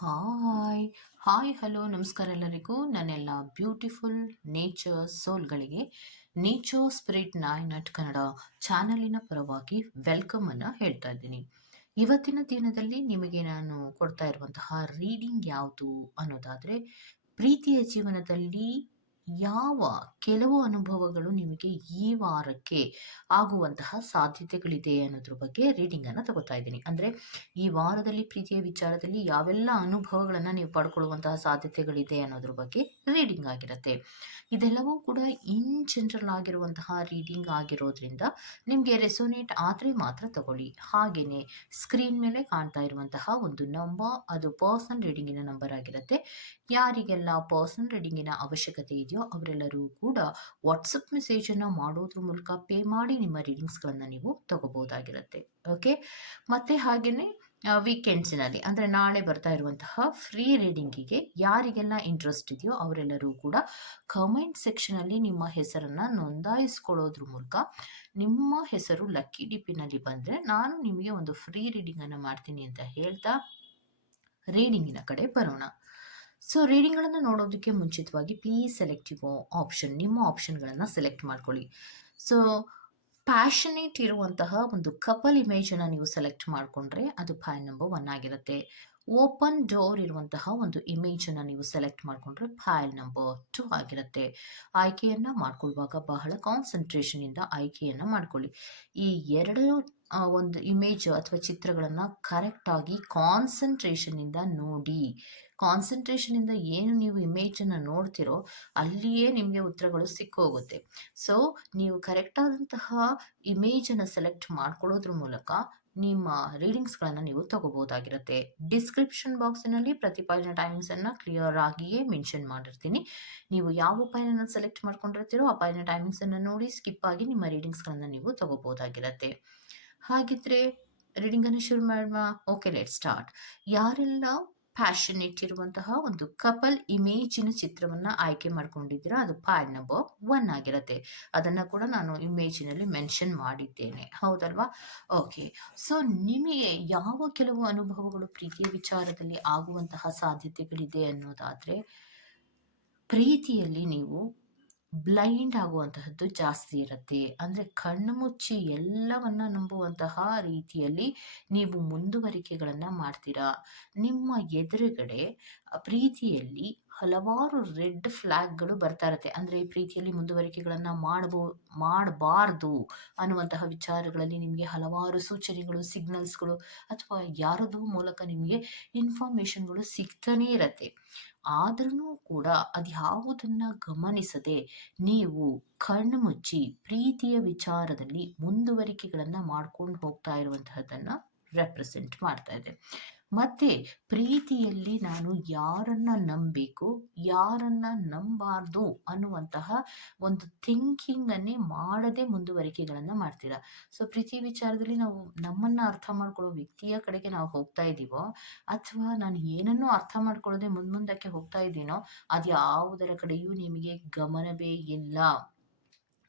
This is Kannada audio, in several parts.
ಹಾಯ್ ಹಾಯ್, ಹಲೋ, ನಮಸ್ಕಾರ ಎಲ್ಲರಿಗೂ. ನನ್ನೆಲ್ಲ ಬ್ಯೂಟಿಫುಲ್ ನೇಚರ್ ಸೋಲ್ಗಳಿಗೆ, ನೇಚರ್ ಸ್ಪಿರಿಟ್ ನಾಯ್ ನಟ್ ಕನ್ನಡ ಚಾನಲಿನ ಪರವಾಗಿ ವೆಲ್ಕಮ್ ಅನ್ನು ಹೇಳ್ತಾ ಇದ್ದೀನಿ. ಇವತ್ತಿನ ದಿನದಲ್ಲಿ ನಿಮಗೆ ನಾನು ಕೊಡ್ತಾ ಇರುವಂತಹ ರೀಡಿಂಗ್ ಯಾವುದು ಅನ್ನೋದಾದರೆ, ಪ್ರೀತಿಯ ಜೀವನದಲ್ಲಿ ಯಾವ ಕೆಲವು ಅನುಭವಗಳು ನಿಮಗೆ ಈ ವಾರಕ್ಕೆ ಆಗುವಂತಹ ಸಾಧ್ಯತೆಗಳಿದೆ ಅನ್ನೋದ್ರ ಬಗ್ಗೆ ರೀಡಿಂಗನ್ನು ತಗೋತಾ ಇದ್ದೀನಿ. ಅಂದರೆ ಈ ವಾರದಲ್ಲಿ ಪ್ರೀತಿಯ ವಿಚಾರದಲ್ಲಿ ಯಾವೆಲ್ಲ ಅನುಭವಗಳನ್ನು ನೀವು ಪಡ್ಕೊಳ್ಳುವಂತಹ ಸಾಧ್ಯತೆಗಳಿದೆ ಅನ್ನೋದ್ರ ಬಗ್ಗೆ ರೀಡಿಂಗ್ ಆಗಿರುತ್ತೆ. ಇದೆಲ್ಲವೂ ಕೂಡ ಇನ್ ಜನರಲ್ ಆಗಿರುವಂತಹ ರೀಡಿಂಗ್ ಆಗಿರೋದ್ರಿಂದ ನಿಮಗೆ ರೆಸೋನೇಟ್ ಆದರೆ ಮಾತ್ರ ತಗೊಳ್ಳಿ. ಹಾಗೆಯೇ ಸ್ಕ್ರೀನ್ ಮೇಲೆ ಕಾಣ್ತಾ ಇರುವಂತಹ ಒಂದು ನಂಬರ್ ಅದು ಪರ್ಸನ್ ರೀಡಿಂಗಿನ ನಂಬರ್ ಆಗಿರುತ್ತೆ. ಯಾರಿಗೆಲ್ಲ ಪರ್ಸನ್ ರೀಡಿಂಗಿನ ಅವಶ್ಯಕತೆ ಇದೆಯೋ ಅವರೆಲ್ಲರೂ ಕೂಡ ವಾಟ್ಸಪ್ ಮೆಸೇಜನ್ನು ಮಾಡೋದ್ರ ಮೂಲಕ ಪೇ ಮಾಡಿ ನಿಮ್ಮ ರೀಡಿಂಗ್ಸ್ಗಳನ್ನು ನೀವು ತಗೋಬೋದಾಗಿರುತ್ತೆ ಓಕೆ ಮತ್ತು ಹಾಗೆಯೇ ವೀಕೆಂಡ್ಸಿನಲ್ಲಿ ಅಂದರೆ ನಾಳೆ ಬರ್ತಾ ಇರುವಂತಹ ಫ್ರೀ ರೀಡಿಂಗಿಗೆ ಯಾರಿಗೆಲ್ಲ ಇಂಟ್ರೆಸ್ಟ್ ಇದೆಯೋ ಅವರೆಲ್ಲರೂ ಕೂಡ ಕಮೆಂಟ್ ಸೆಕ್ಷನಲ್ಲಿ ನಿಮ್ಮ ಹೆಸರನ್ನು ನೋಂದಾಯಿಸ್ಕೊಳ್ಳೋದ್ರ ಮೂಲಕ ನಿಮ್ಮ ಹೆಸರು ಲಕ್ಕಿ ಡಿಪಿನಲ್ಲಿ ಬಂದರೆ ನಾನು ನಿಮಗೆ ಒಂದು ಫ್ರೀ ರೀಡಿಂಗನ್ನು ಮಾಡ್ತೀನಿ ಅಂತ ಹೇಳ್ತಾ ರೀಡಿಂಗಿನ ಕಡೆ ಬರೋಣ. ಸೊ ರೀಡಿಂಗ್ಗಳನ್ನು ನೋಡೋದಕ್ಕೆ ಮುಂಚಿತವಾಗಿ ಪ್ಲೀಸ್ ಸೆಲೆಕ್ಟ್ ಯುವ ಆಪ್ಷನ್ ನಿಮ್ಮ ಆಪ್ಷನ್ಗಳನ್ನು ಸೆಲೆಕ್ಟ್ ಮಾಡ್ಕೊಳ್ಳಿ. ಸೊ ಪ್ಯಾಷನೇಟ್ ಇರುವಂತಹ ಒಂದು ಕಪಲ್ ಇಮೇಜನ್ನು ನೀವು ಸೆಲೆಕ್ಟ್ ಮಾಡಿಕೊಂಡ್ರೆ ಅದು ಫೈಲ್ ನಂಬರ್ ಒನ್ ಆಗಿರುತ್ತೆ. ಓಪನ್ ಡೋರ್ ಇರುವಂತಹ ಒಂದು ಇಮೇಜನ್ನು ನೀವು ಸೆಲೆಕ್ಟ್ ಮಾಡಿಕೊಂಡ್ರೆ ಫೈಲ್ ನಂಬರ್ ಟು ಆಗಿರುತ್ತೆ. ಆಯ್ಕೆಯನ್ನು ಮಾಡ್ಕೊಳ್ಳುವಾಗ ಬಹಳ ಕಾನ್ಸಂಟ್ರೇಷನಿಂದ ಆಯ್ಕೆಯನ್ನು ಮಾಡ್ಕೊಳ್ಳಿ. ಈ ಎರಡು ಒಂದು ಇಮೇಜ್ ಅಥವಾ ಚಿತ್ರಗಳನ್ನು ಕರೆಕ್ಟಾಗಿ ಕಾನ್ಸಂಟ್ರೇಷನಿಂದ ನೋಡಿ. ಕಾನ್ಸಂಟ್ರೇಷನಿಂದ ಏನು ನೀವು ಇಮೇಜನ್ನು ನೋಡ್ತಿರೋ ಅಲ್ಲಿಯೇ ನಿಮಗೆ ಉತ್ತರಗಳು ಸಿಕ್ಕೋಗುತ್ತೆ. ಸೊ ನೀವು ಕರೆಕ್ಟಾದಂತಹ ಇಮೇಜನ್ನು ಸೆಲೆಕ್ಟ್ ಮಾಡ್ಕೊಳ್ಳೋದ್ರ ಮೂಲಕ ನಿಮ್ಮ ರೀಡಿಂಗ್ಸ್ಗಳನ್ನು ನೀವು ತಗೋಬಹುದಾಗಿರುತ್ತೆ. ಡಿಸ್ಕ್ರಿಪ್ಷನ್ ಬಾಕ್ಸಿನಲ್ಲಿ ಪ್ರತಿ ಪೈಲಿನ ಟೈಮಿಂಗ್ಸನ್ನು ಕ್ಲಿಯರ್ ಆಗಿಯೇ ಮೆನ್ಷನ್ ಮಾಡಿರ್ತೀನಿ. ನೀವು ಯಾವ ಪೈಲನ್ನು ಸೆಲೆಕ್ಟ್ ಮಾಡ್ಕೊಂಡಿರ್ತೀರೋ ಆ ಪೈಲಿನ ಟೈಮಿಂಗ್ಸನ್ನು ನೋಡಿ ಸ್ಕಿಪ್ ಆಗಿ ನಿಮ್ಮ ರೀಡಿಂಗ್ಸ್ಗಳನ್ನು ನೀವು ತಗೋಬಹುದಾಗಿರುತ್ತೆ. ಹಾಗಿದ್ರೆ ರೀಡಿಂಗನ್ನು ಶುರು ಮಾಡುವ? ಓಕೆ ಲೆಟ್ ಸ್ಟಾರ್ಟ್ ಯಾರೆಲ್ಲ ಪ್ಯಾಷನ್ ಇಟ್ಟಿರುವಂತಹ ಒಂದು ಕಪಲ್ ಇಮೇಜಿನ ಚಿತ್ರವನ್ನು ಆಯ್ಕೆ ಮಾಡ್ಕೊಂಡಿದ್ದೀರಾ ಅದು ಪಾಯಿಂಟ್ ನಂಬರ್ ಒನ್ ಆಗಿರುತ್ತೆ. ಅದನ್ನು ಕೂಡ ನಾನು ಇಮೇಜಿನಲ್ಲಿ ಮೆನ್ಷನ್ ಮಾಡಿದ್ದೇನೆ. ಹೌದಲ್ವಾ? ಓಕೆ ಸೊ ನಿಮಗೆ ಯಾವ ಕೆಲವು ಅನುಭವಗಳು ಪ್ರೀತಿಯ ವಿಚಾರದಲ್ಲಿ ಆಗುವಂತಹ ಸಾಧ್ಯತೆಗಳಿದೆ ಅನ್ನೋದಾದರೆ, ಪ್ರೀತಿಯಲ್ಲಿ ನೀವು ಬ್ಲೈಂಡ್ ಆಗುವಂತಹದ್ದು ಜಾಸ್ತಿ ಇರುತ್ತೆ. ಅಂದರೆ ಕಣ್ಣು ಮುಚ್ಚಿ ಎಲ್ಲವನ್ನ ನಂಬುವಂತಹ ರೀತಿಯಲ್ಲಿ ನೀವು ಮುಂದುವರಿಕೆಗಳನ್ನು ಮಾಡ್ತೀರಾ? ನಿಮ್ಮ ಎದುರುಗಡೆ ಪ್ರೀತಿಯಲ್ಲಿ ಹಲವಾರು ರೆಡ್ ಫ್ಲ್ಯಾಗ್ಗಳು ಬರ್ತಾ ಇರುತ್ತೆ. ಅಂದರೆ ಪ್ರೀತಿಯಲ್ಲಿ ಮುಂದುವರಿಕೆಗಳನ್ನು ಮಾಡಬೋ, ಮಾಡಬಾರ್ದು ಅನ್ನುವಂತಹ ವಿಚಾರಗಳಲ್ಲಿ ನಿಮಗೆ ಹಲವಾರು ಸೂಚನೆಗಳು, ಸಿಗ್ನಲ್ಸ್ಗಳು ಅಥವಾ ಯಾರದೋ ಮೂಲಕ ನಿಮಗೆ ಇನ್ಫಾರ್ಮೇಷನ್ಗಳು ಸಿಗ್ತಾನೇ ಇರತ್ತೆ. ಆದ್ರೂ ಕೂಡ ಅದು ಯಾವುದನ್ನು ಗಮನಿಸದೆ ನೀವು ಕಣ್ಣು ಮುಚ್ಚಿ ಪ್ರೀತಿಯ ವಿಚಾರದಲ್ಲಿ ಮುಂದುವರಿಕೆಗಳನ್ನು ಮಾಡ್ಕೊಂಡು ಹೋಗ್ತಾ ಇರುವಂತಹದ್ದನ್ನು ರೆಪ್ರೆಸೆಂಟ್ ಮಾಡ್ತಾ ಇದೆ. ಮತ್ತೆ ಪ್ರೀತಿಯಲ್ಲಿ ನಾನು ಯಾರನ್ನ ನಂಬಬೇಕು, ಯಾರನ್ನ ನಂಬಾರ್ದು ಅನ್ನುವಂತಹ ಒಂದು ಥಿಂಕಿಂಗನ್ನೇ ಮಾಡದೆ ಮುಂದುವರಿಕೆಗಳನ್ನು ಮಾಡ್ತೀರ. ಸೊ ಪ್ರೀತಿ ವಿಚಾರದಲ್ಲಿ ನಾವು ನಮ್ಮನ್ನು ಅರ್ಥ ಮಾಡ್ಕೊಳ್ಳೋ ವ್ಯಕ್ತಿಯ ಕಡೆಗೆ ನಾವು ಹೋಗ್ತಾ ಇದ್ದೀವೋ ಅಥವಾ ನಾನು ಏನನ್ನೂ ಅರ್ಥ ಮಾಡ್ಕೊಳ್ಳೋದೆ ಮುಂದಕ್ಕೆ ಹೋಗ್ತಾ ಇದ್ದೀನೋ ಅದು ಯಾವುದರ ಕಡೆಯೂ ನಿಮಗೆ ಗಮನವೇ ಇಲ್ಲ.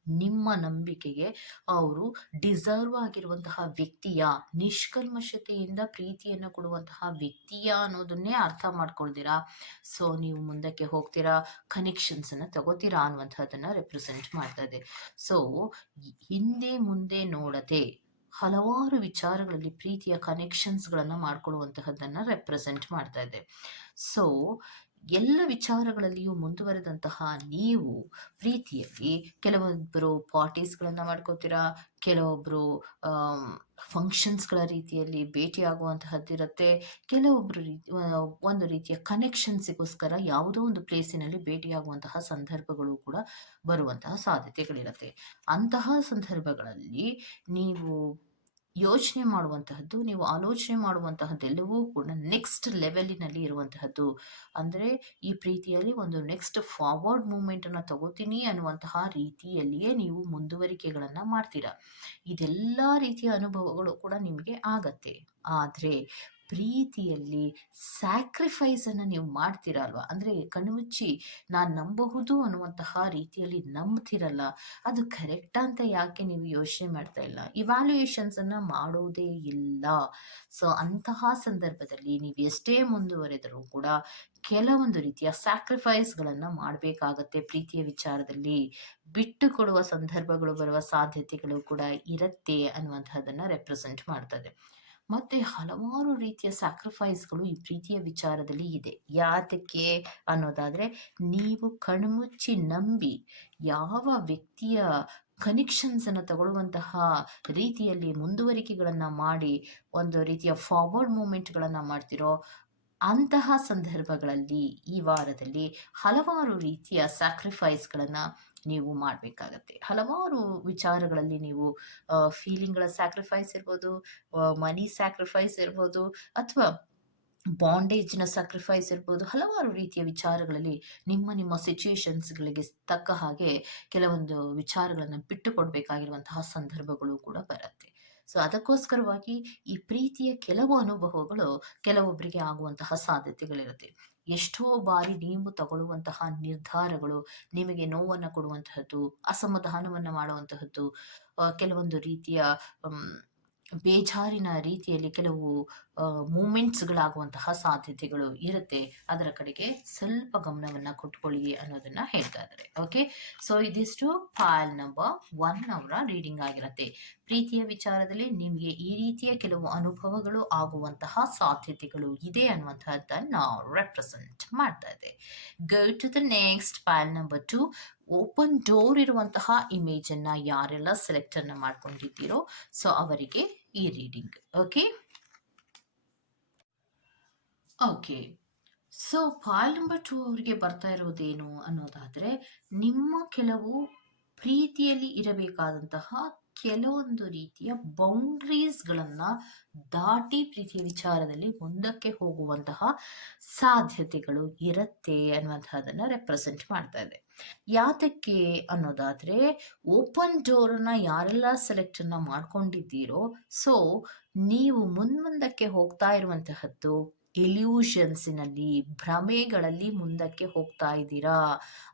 ನಿಮ್ಮ ನಂಬಿಕೆಗೆ ಅವರು ಡಿಸರ್ವ್ ಆಗಿರುವಂತಹ ವ್ಯಕ್ತಿಯ ನಿಷ್ಕಲ್ಮಶತೆಯಿಂದ ಪ್ರೀತಿಯನ್ನು ಕೊಡುವಂತಹ ವ್ಯಕ್ತಿಯ ಅನ್ನೋದನ್ನೇ ಅರ್ಥ ಮಾಡ್ಕೊಳ್ತೀರಾ? ಸೊ ನೀವು ಮುಂದಕ್ಕೆ ಹೋಗ್ತೀರಾ? ಕನೆಕ್ಷನ್ಸನ್ನು ತಗೋತೀರಾ ಅನ್ನುವಂಥದ್ದನ್ನು ರೆಪ್ರೆಸೆಂಟ್ ಮಾಡ್ತಾ ಇದೆ. ಸೊ ಹಿಂದೆ ಮುಂದೆ ನೋಡದೆ ಹಲವಾರು ವಿಚಾರಗಳಲ್ಲಿ ಪ್ರೀತಿಯ ಕನೆಕ್ಷನ್ಸ್ಗಳನ್ನು ಮಾಡ್ಕೊಳ್ಳುವಂತಹದ್ದನ್ನು ರೆಪ್ರೆಸೆಂಟ್ ಮಾಡ್ತಾ ಇದೆ. ಸೊ ಎಲ್ಲ ವಿಚಾರಗಳಲ್ಲಿಯೂ ಮುಂದುವರೆದಂತಹ ನೀವು ಪ್ರೀತಿಯಲ್ಲಿ ಕೆಲವೊಬ್ಬರು ಪಾರ್ಟೀಸ್ಗಳನ್ನು ಮಾಡ್ಕೋತೀರಾ ಕೆಲವೊಬ್ಬರು ಫಂಕ್ಷನ್ಸ್ಗಳ ರೀತಿಯಲ್ಲಿ ಭೇಟಿಯಾಗುವಂತಹದ್ದಿರುತ್ತೆ ಕೆಲವೊಬ್ಬರು ರೀತಿ ಒಂದು ರೀತಿಯ ಕನೆಕ್ಷನ್ಸಿಗೋಸ್ಕರ ಯಾವುದೋ ಒಂದು ಪ್ಲೇಸಿನಲ್ಲಿ ಭೇಟಿಯಾಗುವಂತಹ ಸಂದರ್ಭಗಳು ಕೂಡ ಬರುವಂತಹ ಸಾಧ್ಯತೆಗಳಿರುತ್ತೆ. ಅಂತಹ ಸಂದರ್ಭಗಳಲ್ಲಿ ನೀವು ಯೋಚನೆ ಮಾಡುವಂತಹದ್ದು, ನೀವು ಆಲೋಚನೆ ಮಾಡುವಂತಹದ್ದೆಲ್ಲವೂ ಕೂಡ ನೆಕ್ಸ್ಟ್ ಲೆವೆಲಿನಲ್ಲಿ ಇರುವಂತಹದ್ದು. ಅಂದರೆ ಈ ಪ್ರೀತಿಯಲ್ಲಿ ಒಂದು ನೆಕ್ಸ್ಟ್ ಫಾರ್ವರ್ಡ್ ಮೂಮೆಂಟನ್ನು ತಗೋತೀನಿ ಅನ್ನುವಂತಹ ರೀತಿಯಲ್ಲಿಯೇ ನೀವು ಮುಂದುವರಿಕೆಗಳನ್ನು ಮಾಡ್ತೀರಾ. ಇದೆಲ್ಲ ರೀತಿಯ ಅನುಭವಗಳು ಕೂಡ ನಿಮಗೆ ಆಗತ್ತೆ. ಆದರೆ ಪ್ರೀತಿಯಲ್ಲಿ ಸ್ಯಾಕ್ರಿಫೈಸನ್ನು ನೀವು ಮಾಡ್ತೀರಲ್ವ ಅಂದರೆ ಕಣ್ಮುಚ್ಚಿ ನಾನು ನಂಬಬಹುದು ಅನ್ನುವಂತಹ ರೀತಿಯಲ್ಲಿ ನಂಬ್ತಿರಲ್ಲ, ಅದು ಕರೆಕ್ಟಾ ಅಂತ ಯಾಕೆ ನೀವು ಯೋಚನೆ ಮಾಡ್ತಾ ಇಲ್ಲ? ಇವ್ಯಾಲ್ಯೂಯೇಷನ್ಸನ್ನು ಮಾಡೋದೇ ಇಲ್ಲ. ಸೊ ಅಂತಹ ಸಂದರ್ಭದಲ್ಲಿ ನೀವು ಎಷ್ಟೇ ಮುಂದುವರೆದರೂ ಕೂಡ ಕೆಲವೊಂದು ರೀತಿಯ ಸ್ಯಾಕ್ರಿಫೈಸ್ಗಳನ್ನು ಮಾಡಬೇಕಾಗತ್ತೆ ಪ್ರೀತಿಯ ವಿಚಾರದಲ್ಲಿ. ಬಿಟ್ಟು ಕೊಡುವ ಸಂದರ್ಭಗಳು ಬರುವ ಸಾಧ್ಯತೆಗಳು ಕೂಡ ಇರುತ್ತೆ ಅನ್ನುವಂಥದ್ದನ್ನು ರೆಪ್ರೆಸೆಂಟ್ ಮಾಡ್ತದೆ. ಮತ್ತೆ ಹಲವಾರು ರೀತಿಯ ಸ್ಯಾಕ್ರಿಫೈಸ್ಗಳು ಈ ಪ್ರೀತಿಯ ವಿಚಾರದಲ್ಲಿ ಇದೆ. ಯಾತಕ್ಕೆ ಅನ್ನೋದಾದ್ರೆ, ನೀವು ಕಣ್ಮುಚ್ಚಿ ನಂಬಿ ಯಾವ ವ್ಯಕ್ತಿಯ ಕನೆಕ್ಷನ್ಸ್ ಅನ್ನು ತಗೊಳ್ಳುವಂತಹ ರೀತಿಯಲ್ಲಿ ಮುಂದುವರಿಕೆಗಳನ್ನ ಮಾಡಿ, ಒಂದು ರೀತಿಯ ಫಾರ್ವರ್ಡ್ ಮೂಮೆಂಟ್ಗಳನ್ನ ಮಾಡ್ತಿರೋ ಅಂತಹ ಸಂದರ್ಭಗಳಲ್ಲಿ ಈ ವಾರದಲ್ಲಿ ಹಲವಾರು ರೀತಿಯ ಸ್ಯಾಕ್ರಿಫೈಸ್ಗಳನ್ನು ನೀವು ಮಾಡಬೇಕಾಗತ್ತೆ. ಹಲವಾರು ವಿಚಾರಗಳಲ್ಲಿ ನೀವು ಫೀಲಿಂಗ್ಗಳ ಸ್ಯಾಕ್ರಿಫೈಸ್ ಇರ್ಬೋದು ಮನಿ ಸ್ಯಾಕ್ರಿಫೈಸ್ ಇರ್ಬೋದು, ಅಥವಾ ಬಾಂಡೇಜ್ನ ಸ್ಯಾಕ್ರಿಫೈಸ್ ಇರ್ಬೋದು, ಹಲವಾರು ರೀತಿಯ ವಿಚಾರಗಳಲ್ಲಿ ನಿಮ್ಮ ನಿಮ್ಮ ಸಿಚುಯೇಷನ್ಸ್ಗಳಿಗೆ ತಕ್ಕ ಹಾಗೆ ಕೆಲವೊಂದು ವಿಚಾರಗಳನ್ನು ಬಿಟ್ಟುಕೊಡ್ಬೇಕಾಗಿರುವಂತಹ ಸಂದರ್ಭಗಳು ಕೂಡ ಬರುತ್ತೆ. ಸೊ ಅದಕ್ಕೋಸ್ಕರವಾಗಿ ಈ ಪ್ರೀತಿಯ ಕೆಲವು ಅನುಭವಗಳು ಕೆಲವೊಬ್ಬರಿಗೆ ಆಗುವಂತಹ ಸಾಧ್ಯತೆಗಳಿರುತ್ತೆ. ಎಷ್ಟೋ ಬಾರಿ ನೀವು ತಗೊಳ್ಳುವಂತಹ ನಿರ್ಧಾರಗಳು ನಿಮಗೆ ನೋವನ್ನ ಕೊಡುವಂತಹದ್ದು, ಅಸಮಾಧಾನವನ್ನು ಮಾಡುವಂತಹದ್ದು ಕೆಲವೊಂದು ರೀತಿಯ ಬೇಜಾರಿನ ರೀತಿಯಲ್ಲಿ ಕೆಲವು ಮೂಮೆಂಟ್ಸ್ಗಳಾಗುವಂತಹ ಸಾಧ್ಯತೆಗಳು ಇರುತ್ತೆ. ಅದರ ಕಡೆಗೆ ಸ್ವಲ್ಪ ಗಮನವನ್ನು ಕೊಟ್ಕೊಳ್ಳಿ ಅನ್ನೋದನ್ನ ಹೇಳ್ತಾ ಇದ್ದಾರೆ. ಓಕೆ ಸೊ ಇದಿಷ್ಟು ಫೈಲ್ ನಂಬರ್ ಒನ್ ಅವರ ರೀಡಿಂಗ್ ಆಗಿರುತ್ತೆ. ಪ್ರೀತಿಯ ವಿಚಾರದಲ್ಲಿ ನಿಮಗೆ ಈ ರೀತಿಯ ಕೆಲವು ಅನುಭವಗಳು ಆಗುವಂತಹ ಸಾಧ್ಯತೆಗಳು ಇದೆ ಅನ್ನುವಂತಹದ್ದನ್ನ ರೆಪ್ರೆಸೆಂಟ್ ಮಾಡ್ತಾ ಇದೆ. Go to the next pile number two open door ಇರುವಂತಹ ಇಮೇಜ್ ಅನ್ನ ಯಾರೆಲ್ಲ ಸೆಲೆಕ್ಟ್ ಅನ್ನ ಮಾಡ್ಕೊಂಡಿದ್ದೀರೋ ಸೊ ಅವರಿಗೆ ಈ reading okay okay. So pile number two ಅವರಿಗೆ ಬರ್ತಾ ಇರೋದೇನು ಅನ್ನೋದಾದ್ರೆ, ನಿಮ್ಮ ಕೆಲವು ಪ್ರೀತಿಯಲ್ಲಿ ಇರಬೇಕಾದಂತಹ ಕೆಲವೊಂದು ರೀತಿಯ ಬೌಂಡ್ರೀಸ್ಗಳನ್ನ ದಾಟಿ ಪ್ರೀತಿ ವಿಚಾರದಲ್ಲಿ ಮುಂದಕ್ಕೆ ಹೋಗುವಂತಹ ಸಾಧ್ಯತೆಗಳು ಇರುತ್ತೆ ಅನ್ನುವಂತಹದನ್ನ ರೆಪ್ರೆಸೆಂಟ್ ಮಾಡ್ತಾ ಇದೆ. ಯಾತಕ್ಕೆ ಅನ್ನೋದಾದ್ರೆ ಓಪನ್ ಡೋರನ್ನ ಯಾರೆಲ್ಲ ಸೆಲೆಕ್ಟ್ ಅನ್ನ ಮಾಡ್ಕೊಂಡಿದ್ದೀರೋ ಸೊ ನೀವು ಮುನ್ಮುಂದಕ್ಕೆ ಹೋಗ್ತಾ ಇರುವಂತಹದ್ದು ಇಲ್ಯೂಷನ್ಸಿನಲ್ಲಿ ಭ್ರಮೆಗಳಲ್ಲಿ ಮುಂದಕ್ಕೆ ಹೋಗ್ತಾ ಇದ್ದೀರಾ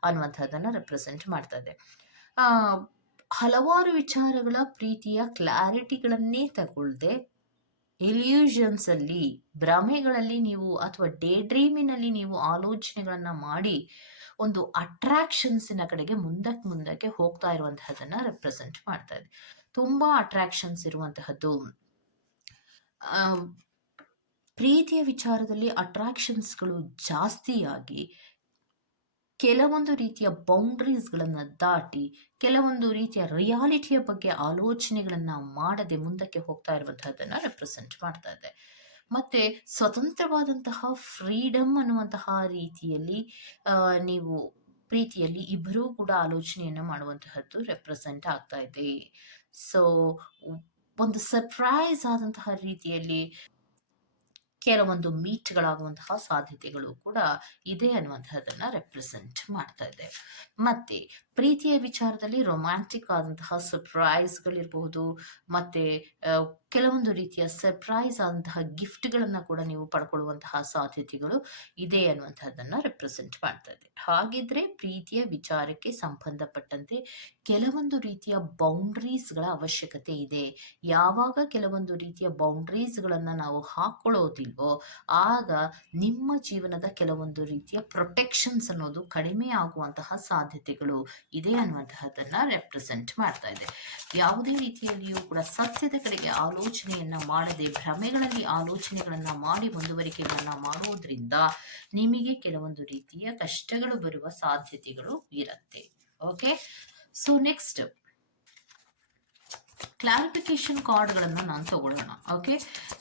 ಅನ್ನುವಂಥದ್ದನ್ನು ರೆಪ್ರೆಸೆಂಟ್ ಮಾಡ್ತಾ ಇದೆ ಆ, ಹಲವಾರು ವಿಚಾರಗಳ ಪ್ರೀತಿಯ ಕ್ಲಾರಿಟಿಗಳನ್ನೇ ತಗೊಳ್ದೆ ಇಲ್ಯೂಷನ್ಸ್ ಅಲ್ಲಿ ಭ್ರಮೆಗಳಲ್ಲಿ ನೀವು ಅಥವಾ ಡೇ ಡ್ರೀಮಿನಲ್ಲಿ ನೀವು ಆಲೋಚನೆಗಳನ್ನು ಮಾಡಿ ಒಂದು ಅಟ್ರಾಕ್ಷನ್ಸಿನ ಕಡೆಗೆ ಮುಂದಕ್ಕೆ ಮುಂದಕ್ಕೆ ಹೋಗ್ತಾ ಇರುವಂತಹದನ್ನು ರೆಪ್ರೆಸೆಂಟ್ ಮಾಡ್ತಾ ಇದೆ ತುಂಬಾ ಅಟ್ರಾಕ್ಷನ್ಸ್ ಇರುವಂತಹದ್ದು ಪ್ರೀತಿಯ ವಿಚಾರದಲ್ಲಿ ಅಟ್ರಾಕ್ಷನ್ಸ್ಗಳು ಜಾಸ್ತಿಯಾಗಿ ಕೆಲವೊಂದು ರೀತಿಯ ಬೌಂಡ್ರೀಸ್ಗಳನ್ನು ದಾಟಿ, ಕೆಲವೊಂದು ರೀತಿಯ ರಿಯಾಲಿಟಿಯ ಬಗ್ಗೆ ಆಲೋಚನೆಗಳನ್ನು ಮಾಡದೆ ಮುಂದಕ್ಕೆ ಹೋಗ್ತಾ ಇರುವಂತಹದ್ದನ್ನು ರೆಪ್ರೆಸೆಂಟ್ ಮಾಡ್ತಾ ಇದೆ. ಮತ್ತೆ ಸ್ವತಂತ್ರವಾದಂತಹ ಫ್ರೀಡಮ್ ಅನ್ನುವಂತಹ ರೀತಿಯಲ್ಲಿ ನೀವು ಪ್ರೀತಿಯಲ್ಲಿ ಇಬ್ಬರೂ ಕೂಡ ಆಲೋಚನೆಯನ್ನು ಮಾಡುವಂತಹದ್ದು ರೆಪ್ರೆಸೆಂಟ್ ಆಗ್ತಾ ಇದೆ. ಸೊ ಒಂದು ಸರ್ಪ್ರೈಸ್ ಆದಂತಹ ರೀತಿಯಲ್ಲಿ ಕೆಲವೊಂದು ಮೀಟ್ಗಳಾಗುವಂತಹ ಸಾಧ್ಯತೆಗಳು ಕೂಡ ಇದೆ ಅನ್ನುವಂತಹದನ್ನ ರೆಪ್ರೆಸೆಂಟ್ ಮಾಡ್ತಾ ಇದೆ. ಮತ್ತೆ ಪ್ರೀತಿಯ ವಿಚಾರದಲ್ಲಿ ರೊಮ್ಯಾಂಟಿಕ್ ಆದಂತಹ ಸರ್ಪ್ರೈಸ್ಗಳಿರಬಹುದು ಮತ್ತೆ ಕೆಲವೊಂದು ರೀತಿಯ ಸರ್ಪ್ರೈಸ್ ಆದಂತಹ ಗಿಫ್ಟ್ಗಳನ್ನು ಕೂಡ ನೀವು ಪಡ್ಕೊಳ್ಳುವಂತಹ ಸಾಧ್ಯತೆಗಳು ಇದೆ ಅನ್ನುವಂತಹದ್ದನ್ನ ರೆಪ್ರೆಸೆಂಟ್ ಮಾಡ್ತಾ ಇದೆ. ಹಾಗಿದ್ರೆ ಪ್ರೀತಿಯ ವಿಚಾರಕ್ಕೆ ಸಂಬಂಧಪಟ್ಟಂತೆ ಕೆಲವೊಂದು ರೀತಿಯ ಬೌಂಡ್ರೀಸ್ಗಳ ಅವಶ್ಯಕತೆ ಇದೆ. ಯಾವಾಗ ಕೆಲವೊಂದು ರೀತಿಯ ಬೌಂಡ್ರೀಸ್ಗಳನ್ನ ನಾವು ಹಾಕೊಳ್ಳೋದಿಲ್ವೋ, ಆಗ ನಿಮ್ಮ ಜೀವನದ ಕೆಲವೊಂದು ರೀತಿಯ ಪ್ರೊಟೆಕ್ಷನ್ಸ್ ಅನ್ನೋದು ಕಡಿಮೆ ಆಗುವಂತಹ ಸಾಧ್ಯತೆಗಳು ಇದೆ ಅನ್ನುವಂತಹದ್ದನ್ನ ರೆಪ್ರೆಸೆಂಟ್ ಮಾಡ್ತಾ ಇದೆ. ಯಾವುದೇ ರೀತಿಯಲ್ಲಿಯೂ ಕೂಡ ಸತ್ಯದ ಕಡೆಗೆ ಆಲೋಚನೆಯನ್ನ ಮಾಡದೆ ಭ್ರಮೆಗಳಲ್ಲಿ ಆಲೋಚನೆಗಳನ್ನ ಮಾಡಿ ಮುಂದುವರಿಕೆಗಳನ್ನ ಮಾಡುವುದರಿಂದ ನಿಮಗೆ ಕೆಲವೊಂದು ರೀತಿಯ ಕಷ್ಟಗಳು ಬರುವ ಸಾಧ್ಯತೆಗಳು ಇರುತ್ತೆ. ಓಕೆ ಸೊ ನೆಕ್ಸ್ಟ್ ಕ್ಲಾರಿಫಿಕೇಶನ್ ಕಾರ್ಡ್ಗಳನ್ನು ನಾನು ತಗೊಳ್ಳೋಣ. ಓಕೆ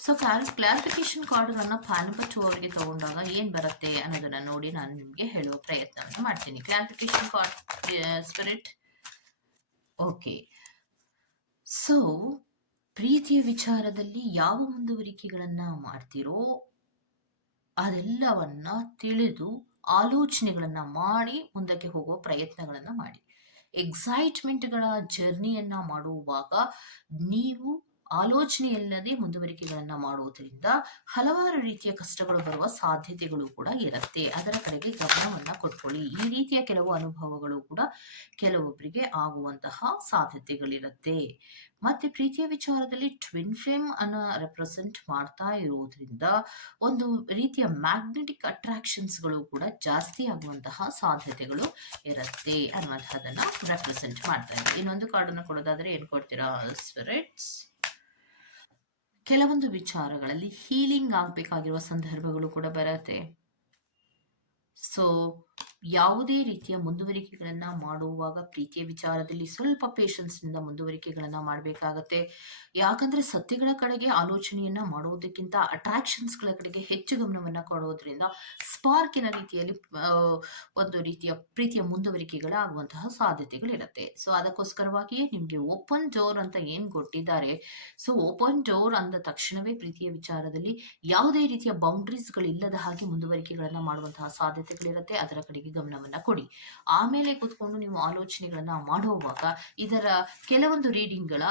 ಸೊ ಕ್ಲಾರಿಫಿಕೇಶನ್ ಕಾರ್ಡ್ಗಳನ್ನ ನಂಬರ್ ಟು ಅವರಿಗೆ ತಗೊಂಡಾಗ ಏನು ಬರುತ್ತೆ ಅನ್ನೋದನ್ನ ನೋಡಿ ನಾನು ನಿಮಗೆ ಹೇಳುವ ಪ್ರಯತ್ನವನ್ನು ಮಾಡ್ತೀನಿ. Clarification card spirit okay so ಪ್ರೀತಿಯ ವಿಚಾರದಲ್ಲಿ ಯಾವ ಮುಂದುವರಿಕೆಗಳನ್ನ ಮಾಡ್ತೀರೋ ಅದೆಲ್ಲವನ್ನ ತಿಳಿದು ಆಲೋಚನೆಗಳನ್ನ ಮಾಡಿ ಮುಂದಕ್ಕೆ ಹೋಗುವ ಪ್ರಯತ್ನಗಳನ್ನ ಮಾಡಿ. ಎಕ್ಸೈಟ್ಮೆಂಟ್ಗಳ ಜರ್ನಿಯನ್ನ ಮಾಡುವಾಗ ನೀವು ಆಲೋಚನೆಯಲ್ಲದೆ ಮುಂದುವರಿಕೆಗಳನ್ನ ಮಾಡುವುದರಿಂದ ಹಲವಾರು ರೀತಿಯ ಕಷ್ಟಗಳು ಬರುವ ಸಾಧ್ಯತೆಗಳು ಕೂಡ ಇರುತ್ತೆ. ಅದರ ಕಡೆಗೆ ಗಮನವನ್ನ ಕೊಟ್ಕೊಳ್ಳಿ. ಈ ರೀತಿಯ ಕೆಲವು ಅನುಭವಗಳು ಕೂಡ ಕೆಲವೊಬ್ಬರಿಗೆ ಆಗುವಂತಹ ಸಾಧ್ಯತೆಗಳಿರುತ್ತೆ. ಮತ್ತೆ ಪ್ರೀತಿಯ ವಿಚಾರದಲ್ಲಿ ಟ್ವಿನ್ ಫ್ಲೇಮ್ ಅನ್ನ ರೆಪ್ರೆಸೆಂಟ್ ಮಾಡ್ತಾ ಇರೋದ್ರಿಂದ ಒಂದು ರೀತಿಯ ಮ್ಯಾಗ್ನೆಟಿಕ್ ಅಟ್ರಾಕ್ಷನ್ಸ್ಗಳು ಕೂಡ ಜಾಸ್ತಿ ಆಗುವಂತಹ ಸಾಧ್ಯತೆಗಳು ಇರುತ್ತೆ ಅನ್ನೋದನ್ನ ರೆಪ್ರೆಸೆಂಟ್ ಮಾಡ್ತಾ ಇದೆ ಇನ್ನೊಂದು ಕಾರ್ಡನ್ನು ಕೊಡೋದಾದ್ರೆ ಏನ್ ಕೊಡ್ತೀರಾ ಸ್ಪಿರಿಟ್ಸ್ ಕೆಲವೊಂದು ವಿಚಾರಗಳಲ್ಲಿ ಹೀಲಿಂಗ್ ಆಗಬೇಕಾಗಿರುವ ಸಂದರ್ಭಗಳು ಕೂಡ ಬರುತ್ತೆ. ಸೊ ಯಾವುದೇ ರೀತಿಯ ಮುಂದುವರಿಕೆಗಳನ್ನ ಮಾಡುವಾಗ ಪ್ರೀತಿಯ ವಿಚಾರದಲ್ಲಿ ಸ್ವಲ್ಪ ಪೇಷನ್ಸ್ನಿಂದ ಮುಂದುವರಿಕೆಗಳನ್ನ ಮಾಡಬೇಕಾಗತ್ತೆ. ಯಾಕಂದ್ರೆ ಸತ್ಯಗಳ ಕಡೆಗೆ ಆಲೋಚನೆಯನ್ನ ಮಾಡುವುದಕ್ಕಿಂತ ಅಟ್ರಾಕ್ಷನ್ಸ್ಗಳ ಕಡೆಗೆ ಹೆಚ್ಚು ಗಮನವನ್ನ ಕೊಡೋದ್ರಿಂದ ಸ್ಪಾರ್ಕಿನ ರೀತಿಯಲ್ಲಿ ಒಂದು ರೀತಿಯ ಪ್ರೀತಿಯ ಮುಂದುವರಿಕೆಗಳಾಗುವಂತಹ ಸಾಧ್ಯತೆಗಳಿರುತ್ತೆ. ಸೊ ಅದಕ್ಕೋಸ್ಕರವಾಗಿಯೇ ನಿಮ್ಗೆ ಓಪನ್ ಡೋರ್ ಅಂತ ಏನ್ ಕೊಟ್ಟಿದ್ದಾರೆ? ಸೊ ಓಪನ್ ಡೋರ್ ಅಂದ ತಕ್ಷಣವೇ ಪ್ರೀತಿಯ ವಿಚಾರದಲ್ಲಿ ಯಾವುದೇ ರೀತಿಯ ಬೌಂಡ್ರೀಸ್ ಇಲ್ಲದ ಹಾಗೆ ಮುಂದುವರಿಕೆಗಳನ್ನ ಮಾಡುವಂತಹ ಸಾಧ್ಯತೆಗಳಿರುತ್ತೆ. ಅದರ ಕಡೆಗೆ ಗಮನವನ್ನ ಕೊಡಿ. ಆಮೇಲೆ ಕೂತ್ಕೊಂಡು ನೀವು ಆಲೋಚನೆಗಳನ್ನ ಮಾಡುವಾಗ ಇದರ ಕೆಲವೊಂದು ರೀಡಿಂಗ್ಗಳ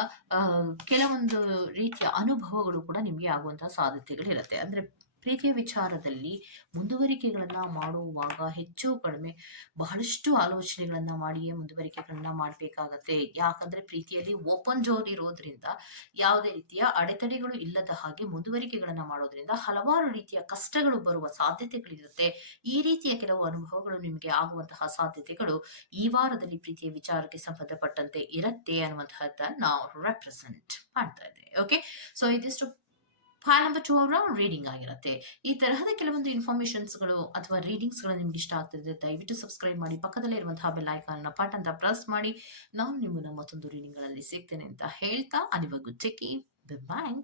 ಕೆಲವೊಂದು ರೀತಿಯ ಅನುಭವಗಳು ಕೂಡ ನಿಮಗೆ ಆಗುವಂತಹ ಸಾಧ್ಯತೆಗಳಿರುತ್ತೆ. ಅಂದ್ರೆ ಪ್ರೀತಿಯ ವಿಚಾರದಲ್ಲಿ ಮುಂದುವರಿಕೆಗಳನ್ನ ಮಾಡುವಾಗ ಹೆಚ್ಚು ಕಡಿಮೆ ಬಹಳಷ್ಟು ಆಲೋಚನೆಗಳನ್ನ ಮಾಡಿಯೇ ಮುಂದುವರಿಕೆಗಳನ್ನ ಮಾಡಬೇಕಾಗತ್ತೆ. ಯಾಕಂದ್ರೆ ಪ್ರೀತಿಯಲ್ಲಿ ಓಪನ್ ಜೋರ್ ಇರೋದ್ರಿಂದ ಯಾವುದೇ ರೀತಿಯ ಅಡೆತಡೆಗಳು ಇಲ್ಲದ ಹಾಗೆ ಮುಂದುವರಿಕೆಗಳನ್ನ ಮಾಡೋದ್ರಿಂದ ಹಲವಾರು ರೀತಿಯ ಕಷ್ಟಗಳು ಬರುವ ಸಾಧ್ಯತೆಗಳಿರುತ್ತೆ. ಈ ರೀತಿಯ ಕೆಲವು ಅನುಭವಗಳು ನಿಮಗೆ ಆಗುವಂತಹ ಸಾಧ್ಯತೆಗಳು ಈ ವಾರದಲ್ಲಿ ಪ್ರೀತಿಯ ವಿಚಾರಕ್ಕೆ ಸಂಬಂಧಪಟ್ಟಂತೆ ಇರುತ್ತೆ ಅನ್ನುವಂತಹದ್ದನ್ನ ರೆಪ್ರೆಸೆಂಟ್ ಮಾಡ್ತಾ ಇದ್ದೇವೆ. ಓಕೆ ಸೊ ಇದಿಷ್ಟು ಫೈಲ್ ನಂಬರ್ ಟೂ ಅವರ ರೀಡಿಂಗ್ ಆಗಿರುತ್ತೆ. ಈ ತರಹದ ಕೆಲವೊಂದು ಇನ್ಫಾರ್ಮೇಶನ್ಸ್ಗಳು ಅಥವಾ ರೀಡಿಂಗ್ಸ್ಗಳು ನಿಮ್ಗೆ ಇಷ್ಟ ಆಗ್ತಿದ್ರೆ ದಯವಿಟ್ಟು ಸಬ್ಸ್ಕ್ರೈಬ್ ಮಾಡಿ, ಪಕ್ಕದಲ್ಲೇ ಇರುವಂತಹ ಬೆಲ್ ಐಕಾನ್ ಪಟ್ ಅಂತ ಪ್ರೆಸ್ ಮಾಡಿ. ನಾನು ನಿಮ್ಮನ್ನ ಮತ್ತೊಂದು ರೀಡಿಂಗ್ಗಳಲ್ಲಿ ಸಿಗ್ತೇನೆ ಅಂತ ಹೇಳ್ತಾ ಅನಿವಾಗ ಟೇಕ್ ಬಾಯ್